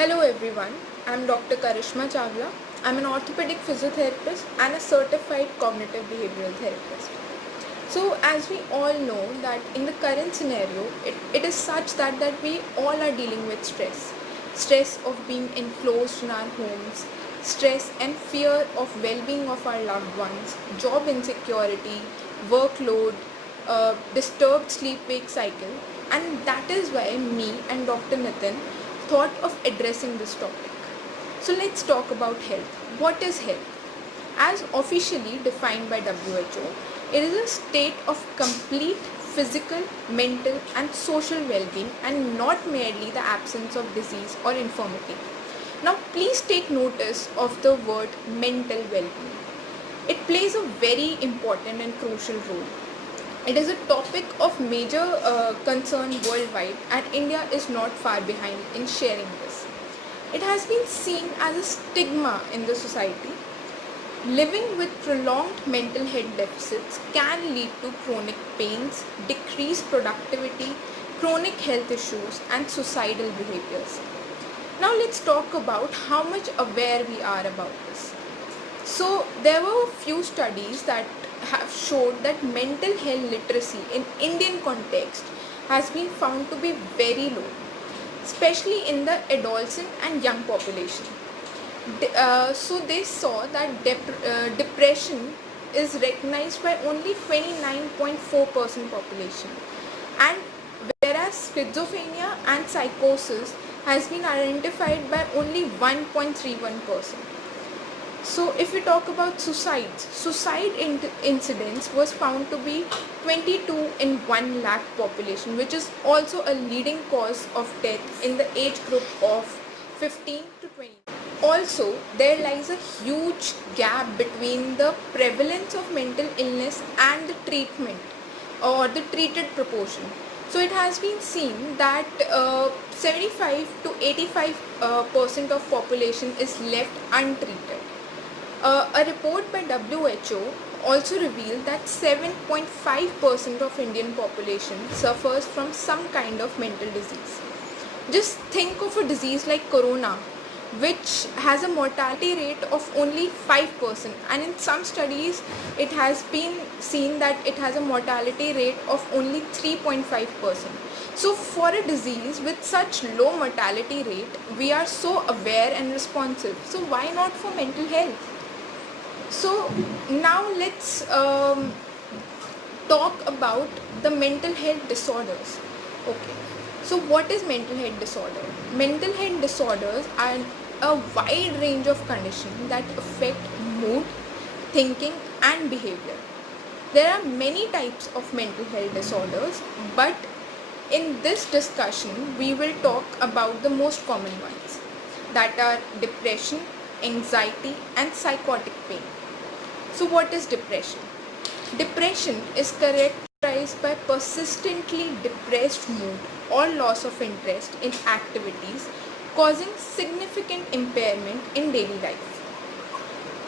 Hello everyone, I'm Dr. Karishma Chawla. I'm an orthopedic physiotherapist and a certified cognitive behavioral therapist. So as we all know that in the current scenario, it is such that we all are dealing with stress. Stress of being enclosed in our homes, stress and fear of well-being of our loved ones, job insecurity, workload, disturbed sleep-wake cycle, and that is why me and Dr. Nitin thought of addressing this topic. So let's talk about health. What is health? As officially defined by WHO, it is a state of complete physical, mental, and social well being, and not merely the absence of disease or infirmity. Now, please take notice of the word mental well being. It plays a very important and crucial role. It is a topic of major concern worldwide, and India is not far behind in sharing this. It has been seen as a stigma in the society. Living with prolonged mental health deficits can lead to chronic pains, decreased productivity, chronic health issues, and suicidal behaviors. Now let's talk about how much aware we are about this. So there were a few studies that have showed that mental health literacy in Indian context has been found to be very low, especially in the adolescent and young population. So they saw that depression is recognized by only 29.4% population, and whereas schizophrenia and psychosis has been identified by only 1.31%. So if we talk about suicide incidence was found to be 22 in 1 lakh population, which is also a leading cause of death in the age group of 15 to 20. Also, there lies a huge gap between the prevalence of mental illness and the treatment or the treated proportion. So it has been seen that 75 to 85% of population is left untreated. A report by WHO also revealed that 7.5% of Indian population suffers from some kind of mental disease. Just think of a disease like corona, which has a mortality rate of only 5%, and in some studies it has been seen that it has a mortality rate of only 3.5%. So for a disease with such low mortality rate, we are so aware and responsive. So why not for mental health? So now let's talk about the mental health disorders. Okay, so what is mental health disorder? Mental health disorders are a wide range of conditions that affect mood, thinking, and behavior. There are many types of mental health disorders, but in this discussion we will talk about the most common ones, that are depression, anxiety, and psychotic pain. So what is depression? Depression is characterized by persistently depressed mood or loss of interest in activities, causing significant impairment in daily life.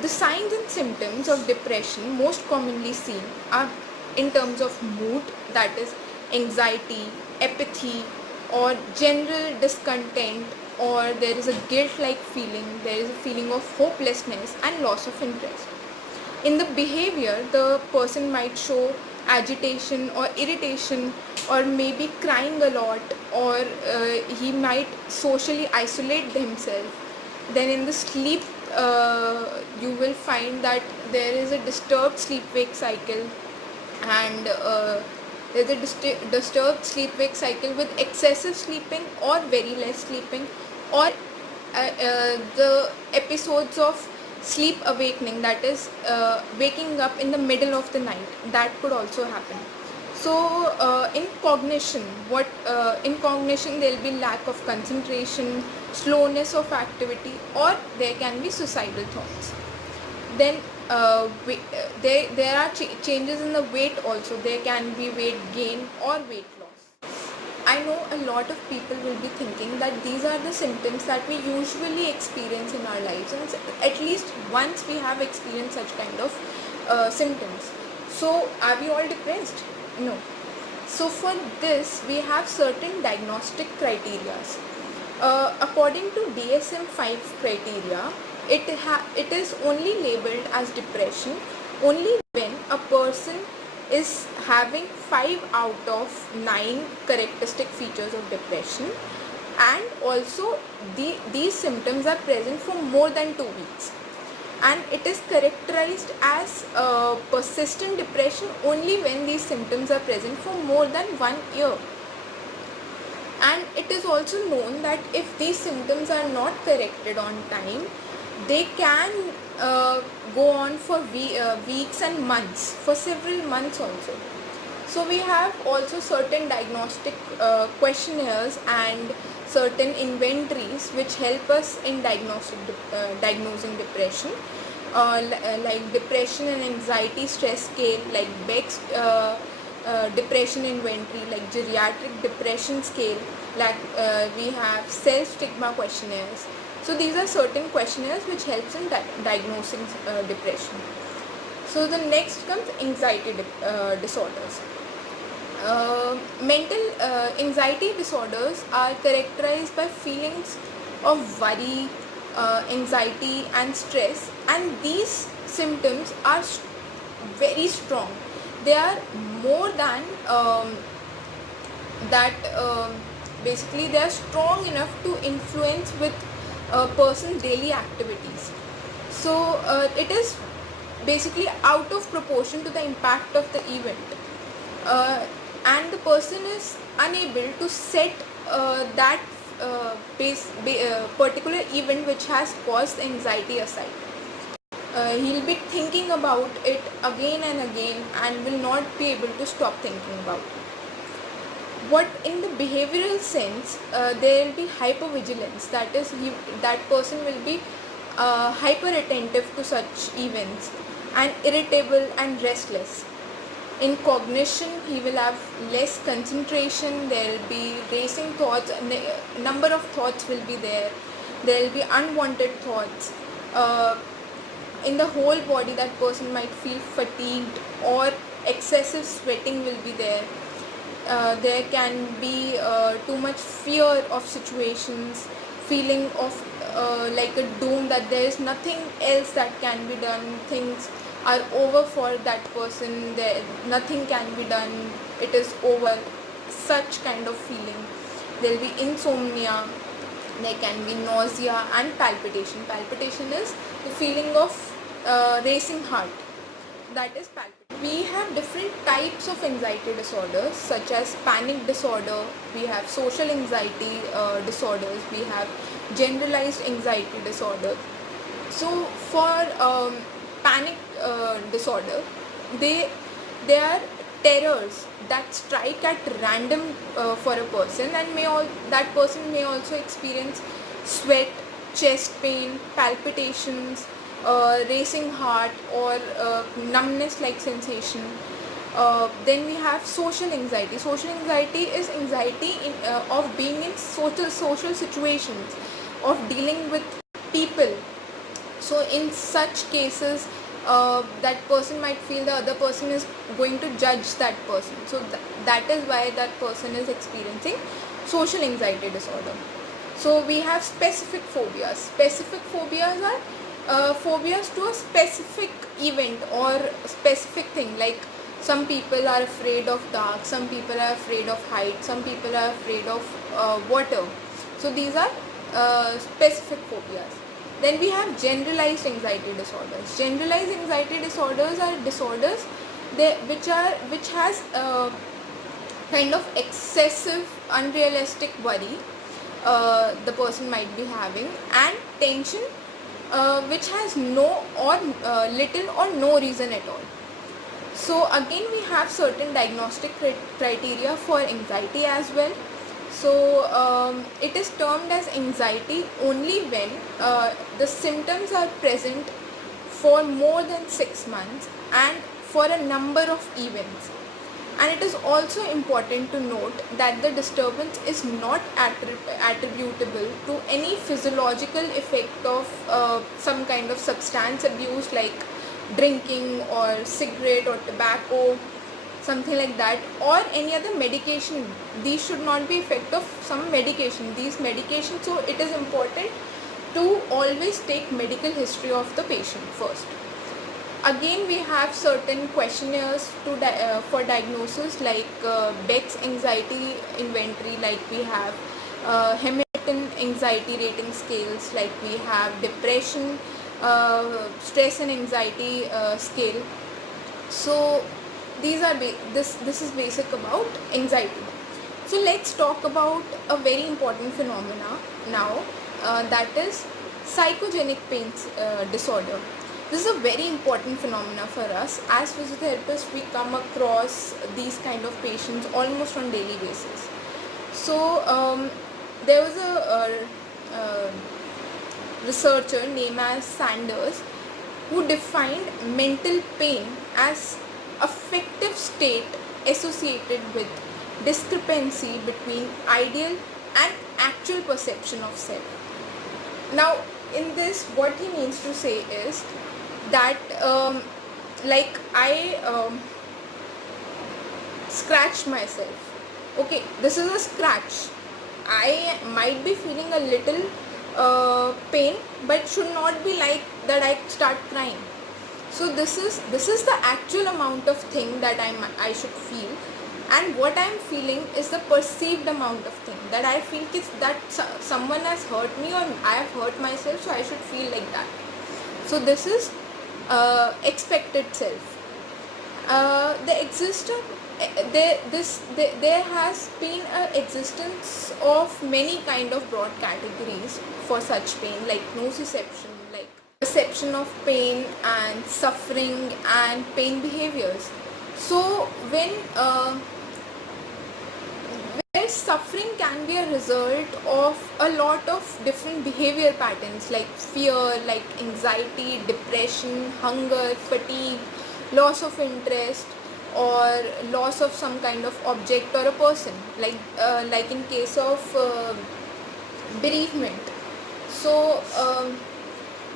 The signs and symptoms of depression most commonly seen are in terms of mood, that is anxiety, apathy, or general discontent, or there is a guilt-like feeling, there is a feeling of hopelessness and loss of interest. In the behavior, the person might show agitation or irritation, or maybe crying a lot, or he might socially isolate himself. Then in the sleep, you will find that there is a disturbed sleep-wake cycle, and there's a disturbed sleep-wake cycle with excessive sleeping or very less sleeping, or the episodes of sleep awakening, that is waking up in the middle of the night, that could also happen. So in cognition, in cognition there will be lack of concentration, slowness of activity, or there can be suicidal thoughts. Then there are changes in the weight also. There can be weight gain or weight loss. I know a lot of people will be thinking that these are the symptoms that we usually experience in our lives, and at least once we have experienced such kind of symptoms. So are we all depressed? No. So for this we have certain diagnostic criteria. According to DSM-5 criteria, it is only labeled as depression only when a person is having 5 out of 9 characteristic features of depression, and also these symptoms are present for more than 2 weeks, and it is characterized as persistent depression only when these symptoms are present for more than 1 year. And it is also known that if these symptoms are not corrected on time, they can go on for weeks and months, for several months also. So we have also certain diagnostic questionnaires and certain inventories which help us in diagnosing depression, like depression and anxiety stress scale, like Beck's depression inventory, like geriatric depression scale, like we have self-stigma questionnaires. So these are certain questionnaires which helps in diagnosing depression. So the next comes anxiety disorders. Mental anxiety disorders are characterized by feelings of worry, anxiety and stress, and these symptoms are very strong. They are more than that. Basically, they are strong enough to influence with a person's daily activities. So it is basically out of proportion to the impact of the event, and the person is unable to set that particular event which has caused anxiety aside. He'll be thinking about it again and again and will not be able to stop thinking about it. What in the behavioral sense, there will be hypervigilance, that is that person will be hyper attentive to such events, and irritable and restless. In cognition, he will have less concentration, there will be racing thoughts, number of thoughts will be there will be unwanted thoughts. In the whole body, that person might feel fatigued, or excessive sweating will be there. There can be too much fear of situations, feeling of like a doom, that there is nothing else that can be done, things are over for that person, there nothing can be done, it is over, such kind of feeling. There will be insomnia, there can be nausea and palpitation. Palpitation is the feeling of racing heart, that is palpitation. We have different types of anxiety disorders, such as panic disorder, we have social anxiety disorders, we have generalized anxiety disorder. So for panic disorder, they are terrors that strike at random for a person, and that person may also experience sweat, chest pain, palpitations, racing heart, or numbness like sensation. Then we have social anxiety. Social anxiety is anxiety of being in social situations, of dealing with people. So in such cases, that person might feel the other person is going to judge that person. So that is why that person is experiencing social anxiety disorder. So we have specific phobias. Specific phobias are phobias to a specific event or specific thing, like some people are afraid of dark, some people are afraid of height, some people are afraid of water. So these are specific phobias. Then we have generalized anxiety disorders. Generalized anxiety disorders are disorders which has kind of excessive unrealistic worry the person might be having, and tension which has no or little or no reason at all. So again, we have certain diagnostic criteria for anxiety as well. So it is termed as anxiety only when the symptoms are present for more than 6 months and for a number of events. And it is also important to note that the disturbance is not attributable to any physiological effect of some kind of substance abuse like drinking or cigarette or tobacco. something like that, or any other medication. These should not be effect of some medication, these medications. So it is important to always take medical history of the patient first. Again, we have certain questionnaires to for diagnosis, like Beck's anxiety inventory, like we have Hamilton anxiety rating scales, like we have depression, stress and anxiety scale. So these are this is basic about anxiety. So let's talk about a very important phenomena now, that is psychogenic pain disorder. This is a very important phenomena for us. As physiotherapists, we come across these kind of patients almost on daily basis. So there was a researcher named as Sanders who defined mental pain as affective state associated with discrepancy between ideal and actual perception of self. Now, in this, what he means to say is that like I scratched myself. Okay, this is a scratch. I might be feeling a little pain, but should not be like that I start crying. So this is the actual amount of thing that I should feel, and what I am feeling is the perceived amount of thing that I feel is that someone has hurt me or I have hurt myself, so I should feel like that. So this is expected self. There has been an existence of many kind of broad categories for such pain, like nociception, like perception of pain and suffering and pain behaviors. So where suffering can be a result of a lot of different behavior patterns, like fear, like anxiety, depression, hunger, fatigue, loss of interest, or loss of some kind of object or a person, like in case of bereavement. So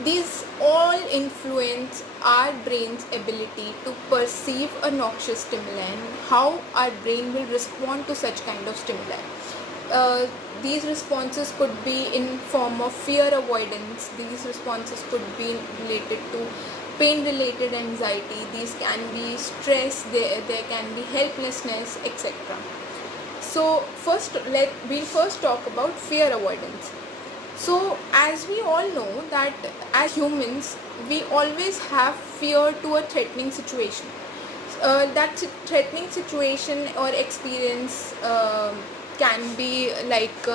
these all influence our brain's ability to perceive a noxious stimuli and how our brain will respond to such kind of stimuli. These responses could be in form of fear avoidance. These responses could be related to pain related anxiety. These can be stress, there can be helplessness, etc. So we'll first talk about fear avoidance. So as we all know that as humans, we always have fear to a threatening situation. That threatening situation or experience can be like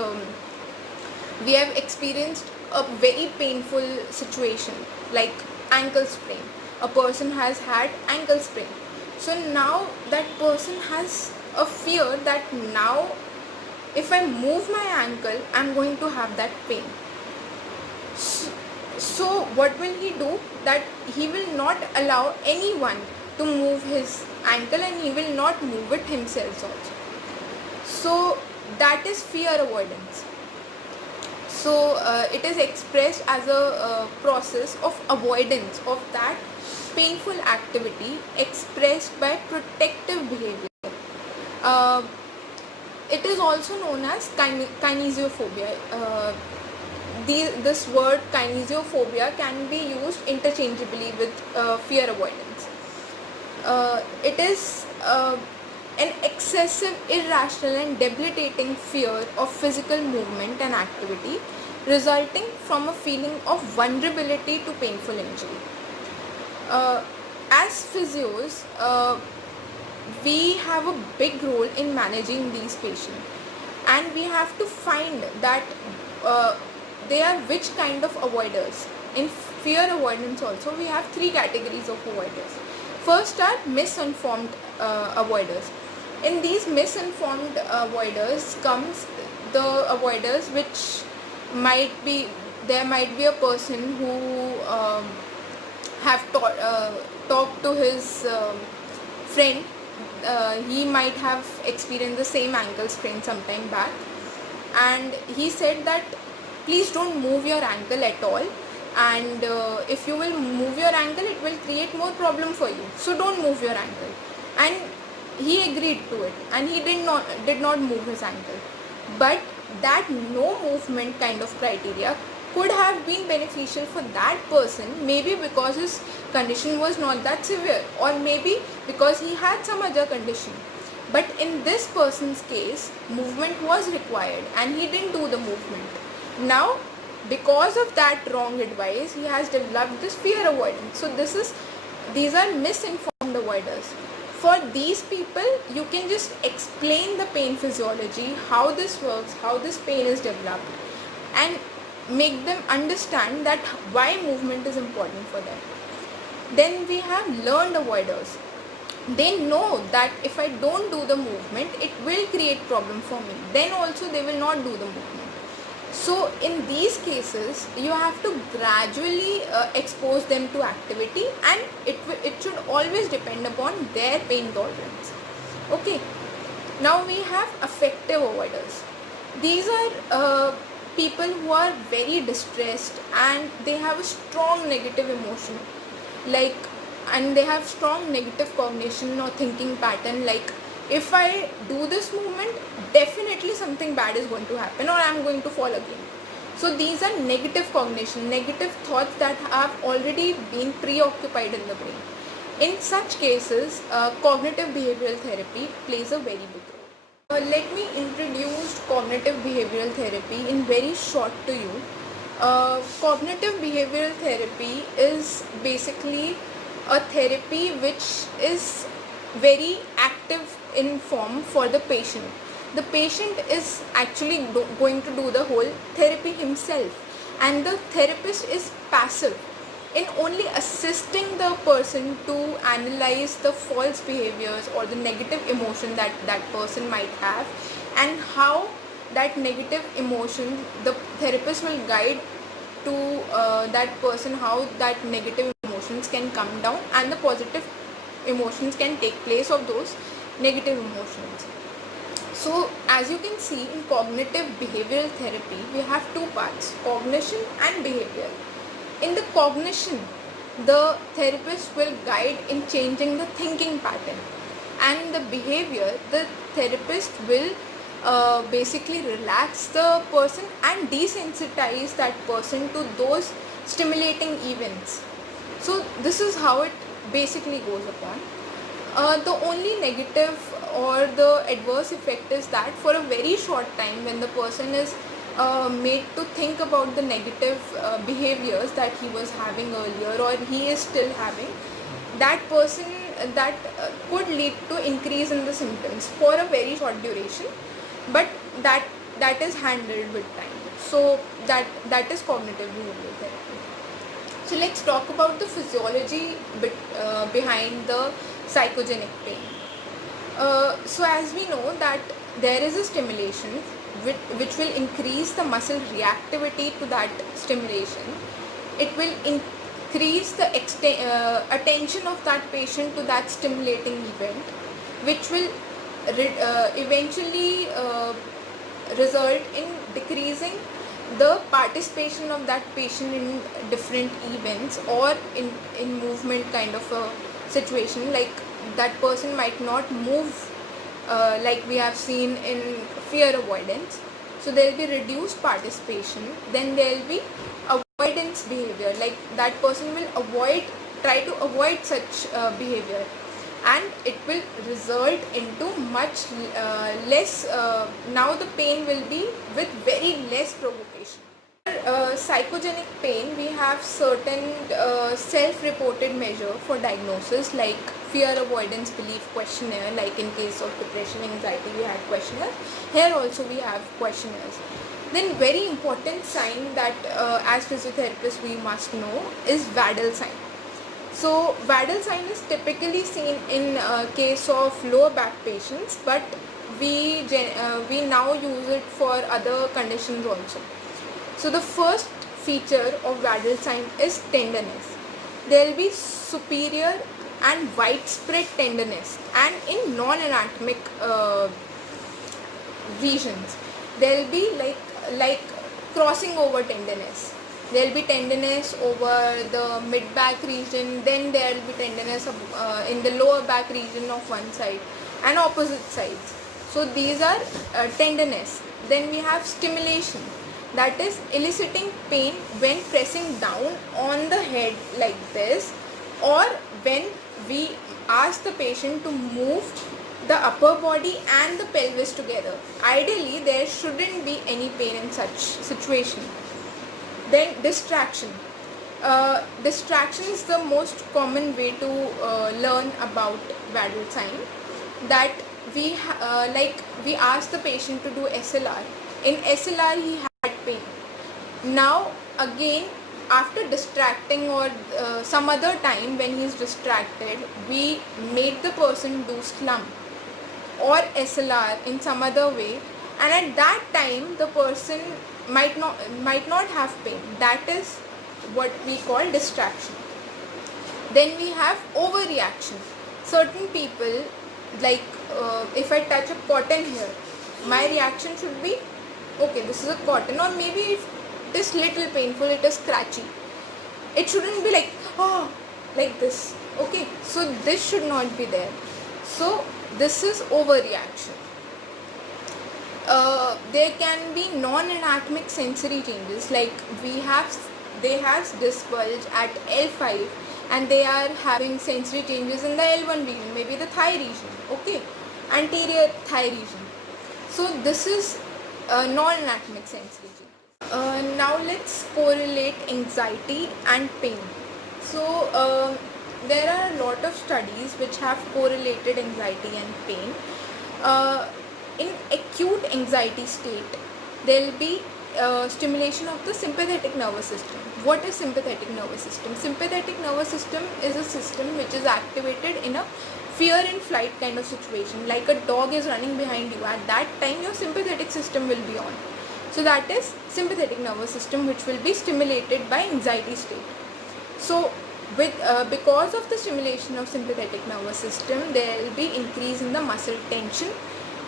we have experienced a very painful situation, like ankle sprain. A person has had ankle sprain. So now that person has a fear that now if I move my ankle, I'm going to have that pain. So what will he do? That he will not allow anyone to move his ankle, and he will not move it himself also. So that is fear avoidance. So it is expressed as a process of avoidance of that painful activity expressed by protective behavior. It is also known as kinesiophobia. This word kinesiophobia can be used interchangeably with fear avoidance. It is an excessive, irrational and debilitating fear of physical movement and activity resulting from a feeling of vulnerability to painful injury. As physios, we have a big role in managing these patients, and we have to find that they are which kind of avoiders. In fear avoidance also, we have three categories of avoiders. First are misinformed avoiders. In these misinformed avoiders comes the avoiders which might be, there might be a person who have talked to his friend. He might have experienced the same ankle sprain some time back, and he said that please don't move your ankle at all, and if you will move your ankle, it will create more problem for you, so don't move your ankle. And he agreed to it and he did not move his ankle. But that no movement kind of criteria could have been beneficial for that person, maybe because his condition was not that severe, or maybe because he had some other condition. But in this person's case, movement was required and he didn't do the movement. Now, because of that wrong advice, he has developed this fear avoidance. So these are misinformed avoiders. For these people, you can just explain the pain physiology, how this works, how this pain is developed, and make them understand that why movement is important for them. Then we have learned avoiders. They know that if I don't do the movement, it will create problem for me. Then also they will not do the movement. So in these cases, you have to gradually expose them to activity, and it should always depend upon their pain tolerance. Okay. Now we have affective avoiders. These are people who are very distressed and they have a strong negative emotion, and they have strong negative cognition or thinking pattern, like if I do this movement, definitely something bad is going to happen or I am going to fall again. So these are negative cognition, negative thoughts that have already been preoccupied in the brain. In such cases, cognitive behavioral therapy plays a very big role. Let me introduce cognitive behavioral therapy in very short to you. Cognitive behavioral therapy is basically a therapy which is very active in form for the patient. The patient is actually going to do the whole therapy himself, and the therapist is passive in only assisting the person to analyze the false behaviors or the negative emotion that that person might have, and how that negative emotion, the therapist will guide to that person how that negative emotions can come down and the positive emotions can take place of those negative emotions. So as you can see, in cognitive behavioral therapy, we have two parts, cognition and behavior. In the cognition, the therapist will guide in changing the thinking pattern, and in the behavior, the therapist will basically relax the person and desensitize that person to those stimulating events. So this is how it basically goes upon. The only negative or the adverse effect is that for a very short time, when the person is made to think about the negative behaviors that he was having earlier or he is still having, that person that could lead to increase in the symptoms for a very short duration, but that is handled with time. So that is cognitive behavioral therapy. So let's talk about the physiology behind the psychogenic pain. So as we know that there is a stimulation which will increase the muscle reactivity to that stimulation. It will increase the attention of that patient to that stimulating event, which will eventually result in decreasing the participation of that patient in different events or in movement kind of a situation, like that person might not move like we have seen in fear avoidance. So there will be reduced participation. Then there will be avoidance behavior, like that person will try to avoid such behavior, and it will result into much less, now the pain will be with very less provocation. Psychogenic pain, we have certain self-reported measure for diagnosis, like fear avoidance belief questionnaire, like in case of depression, anxiety, we had questionnaires. Here also we have questionnaires. Then very important sign that as physiotherapists we must know is Waddell sign. So Waddell sign is typically seen in case of lower back patients, but we now use it for other conditions also. So the first feature of Waddell sign is tenderness. There will be superior and widespread tenderness, and in non-anatomic regions there will be like crossing over tenderness. There will be tenderness over the mid back region, then there will be tenderness in the lower back region of one side. and opposite sides. So these are tenderness. Then we have stimulation, that is eliciting pain when pressing down on the head like this, or when we ask the patient to move the upper body and the pelvis together. Ideally, there shouldn't be any pain in such situation. Then distraction. Distraction is the most common way to learn about Waddell sign. That we asked the patient to do SLR. In SLR, he had pain. Now again, after distracting or some other time when he is distracted, we make the person do slump or SLR in some other way, and at that time the person might not have pain. That is what we call distraction. Then we have overreaction. Certain people, like if I touch a cotton here, my reaction should be, okay, this is a cotton, or maybe if it is little painful, it is scratchy. It shouldn't be like, oh, like this. Okay, so this should not be there. So this is overreaction. There can be non-anatomic sensory changes, like they have disc bulge at L5 and they are having sensory changes in the L1 region, maybe the thigh region, okay, anterior thigh region. So this is non-anatomic sensory change. Now let's correlate anxiety and pain. So there are a lot of studies which have correlated anxiety and pain. In acute anxiety state, there will be stimulation of the sympathetic nervous system. What is sympathetic nervous system? Sympathetic nervous system is a system which is activated in a fear and flight kind of situation. Like a dog is running behind you, at that time your sympathetic system will be on. So that is sympathetic nervous system, which will be stimulated by anxiety state. So because of the stimulation of sympathetic nervous system, there will be increase in the muscle tension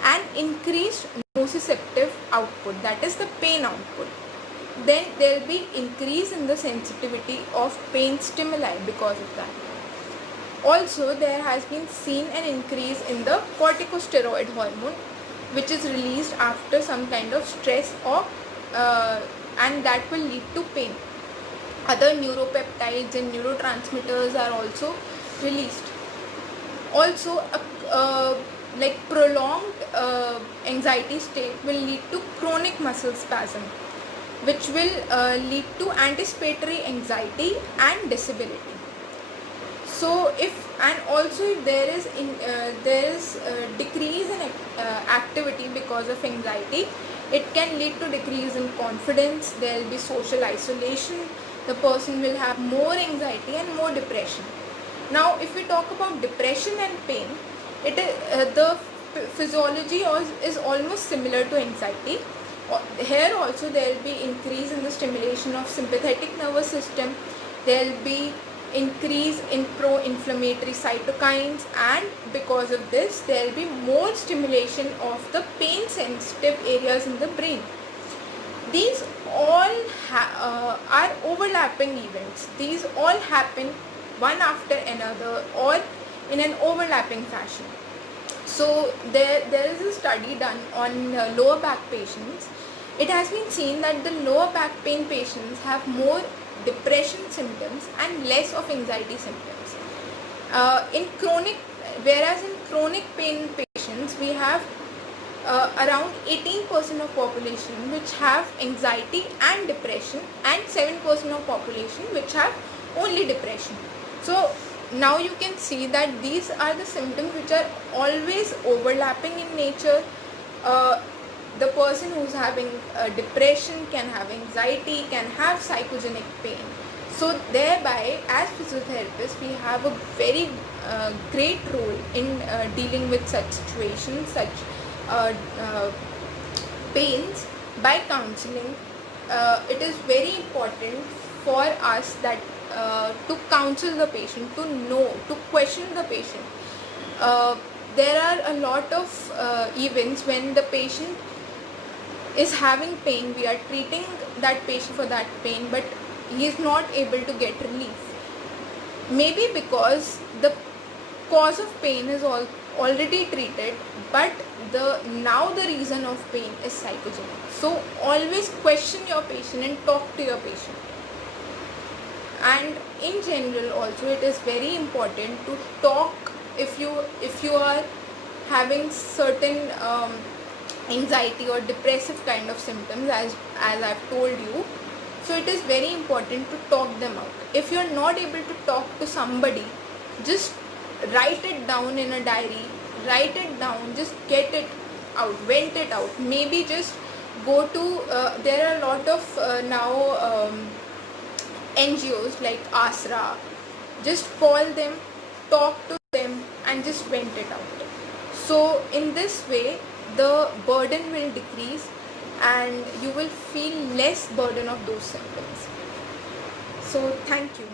and increased nociceptive output, that is the pain output. Then there will be increase in the sensitivity of pain stimuli because of that. Also, there has been seen an increase in the corticosteroid hormone, which is released after some kind of stress, or and that will lead to pain. Other neuropeptides and neurotransmitters are also released. Also, like prolonged anxiety state will lead to chronic muscle spasm, which will lead to anticipatory anxiety and disability. So if there is decrease in activity because of anxiety, it can lead to decrease in confidence. There will be social isolation. The person will have more anxiety and more depression. Now, if we talk about depression and pain, it is the physiology is almost similar to anxiety. Here also there will be increase in the stimulation of sympathetic nervous system. There will be increase in pro-inflammatory cytokines, and because of this there will be more stimulation of the pain sensitive areas in the brain. These all are overlapping events. These all happen one after another or in an overlapping fashion. So there is a study done on lower back patients. It has been seen that the lower back pain patients have more depression symptoms and less of anxiety symptoms. Whereas in chronic pain patients, we have around 18% of population which have anxiety and depression, and 7% of population which have only depression. So now you can see that these are the symptoms which are always overlapping in nature. The person who's having depression can have anxiety, can have psychogenic pain. So thereby, as physiotherapists, we have a very great role in dealing with such situations, such pains by counseling. It is very important for us that to counsel the patient, to know, to question the patient. There are a lot of events when the patient is having pain, we are treating that patient for that pain, but he is not able to get relief. Maybe because the cause of pain is already treated, but now the reason of pain is psychogenic. So always question your patient and talk to your patient. And in general also it is very important to talk if you are having certain anxiety or depressive kind of symptoms, as I've told you. So it is very important to talk them out. If you're not able to talk to somebody, just write it down in a diary, write it down, just get it out, vent it out. Maybe just go to there are a lot of now NGOs like ASRA. Just call them, talk to them, and just vent it out. So in this way the burden will decrease and you will feel less burden of those symptoms. So thank you.